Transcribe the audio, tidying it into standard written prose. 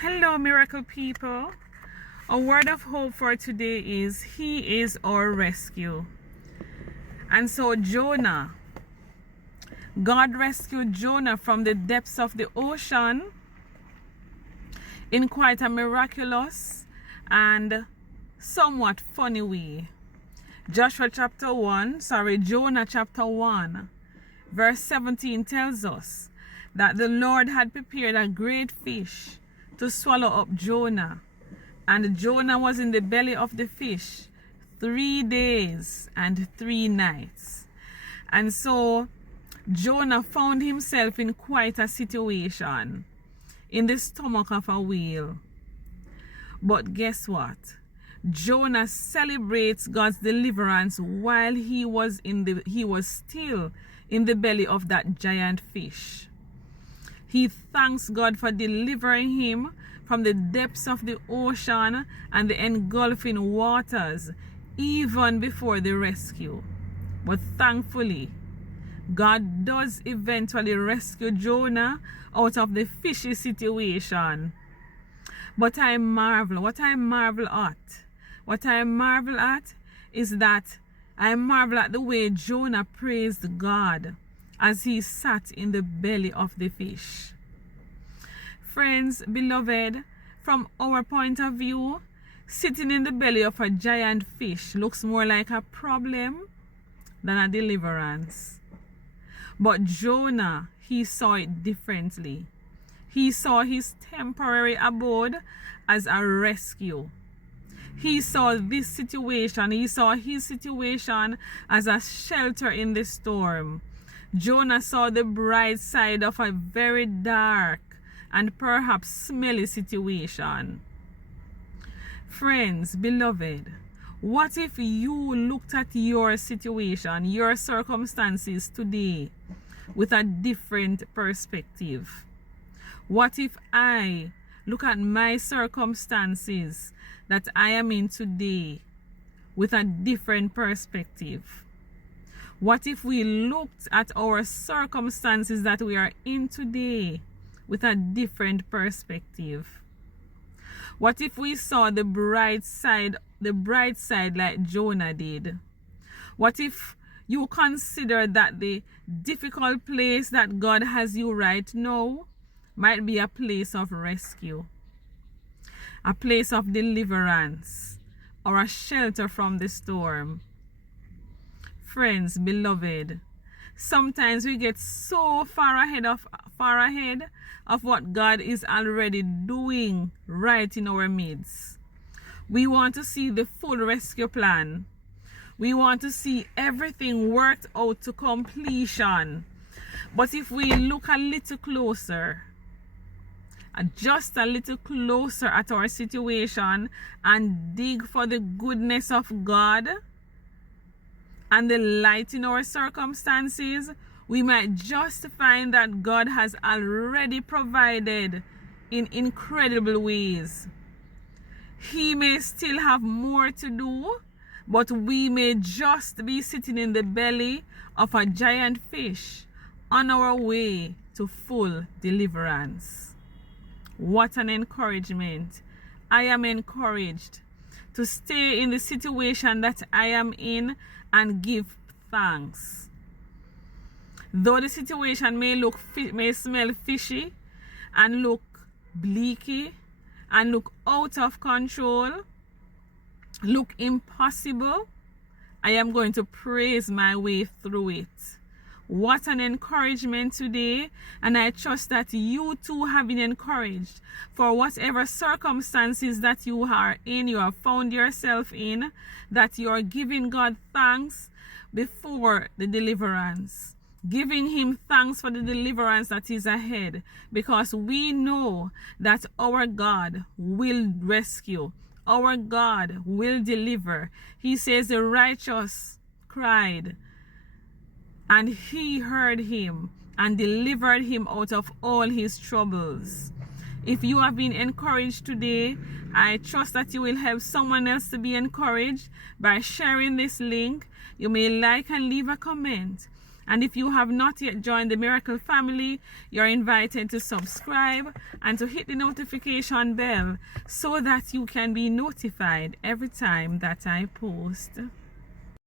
Hello, miracle people. A word of hope for today is He is our rescue. And so Jonah, God rescued Jonah from the depths of the ocean in quite a miraculous and somewhat funny way. Jonah chapter 1, verse 17 tells us that the Lord had prepared a great fish to swallow up Jonah. And Jonah was in the belly of the fish 3 days and 3 nights. And so Jonah found himself in quite a situation, in the stomach of a whale. But guess what? Jonah celebrates God's deliverance while he was still in the belly of that giant fish. He thanks God for delivering him from the depths of the ocean and the engulfing waters, even before the rescue. But thankfully, God does eventually rescue Jonah out of the fishy situation. But what I marvel at is that I marvel at the way Jonah praised God as he sat in the belly of the fish. Friends, beloved, from our point of view, sitting in the belly of a giant fish looks more like a problem than a deliverance. But Jonah, he saw it differently. He saw his temporary abode as a rescue. He saw his situation as a shelter in the storm. Jonah saw the bright side of a very dark and perhaps smelly situation. Friends, beloved, what if you looked at your situation, your circumstances today with a different perspective? What if I look at my circumstances that I am in today with a different perspective? What if we looked at our circumstances that we are in today with a different perspective? What if we saw the bright side like Jonah did? What if you consider that the difficult place that God has you right now might be a place of rescue, a place of deliverance, or a shelter from the storm? Friends, beloved, sometimes we get so far ahead of what God is already doing right in our midst. We want to see the full rescue plan. We want to see everything worked out to completion. But if we look a little closer, just a little closer at our situation and dig for the goodness of God and the light in our circumstances, we might just find that God has already provided in incredible ways. He may still have more to do, but we may just be sitting in the belly of a giant fish on our way to full deliverance. What an encouragement. I am encouraged to stay in the situation that I am in and give thanks. Though the situation may smell fishy and look bleaky and look out of control, look impossible, I am going to praise my way through it. What an encouragement today, and I trust that you too have been encouraged for whatever circumstances that you are in, you have found yourself in, that you are giving God thanks before the deliverance. Giving Him thanks for the deliverance that is ahead, because we know that our God will rescue. Our God will deliver. He says the righteous cried, and He heard him and delivered him out of all his troubles. If you have been encouraged today, I trust that you will help someone else to be encouraged by sharing this link. You may like and leave a comment. And if you have not yet joined the Miracle family, you're invited to subscribe and to hit the notification bell so that you can be notified every time that I post.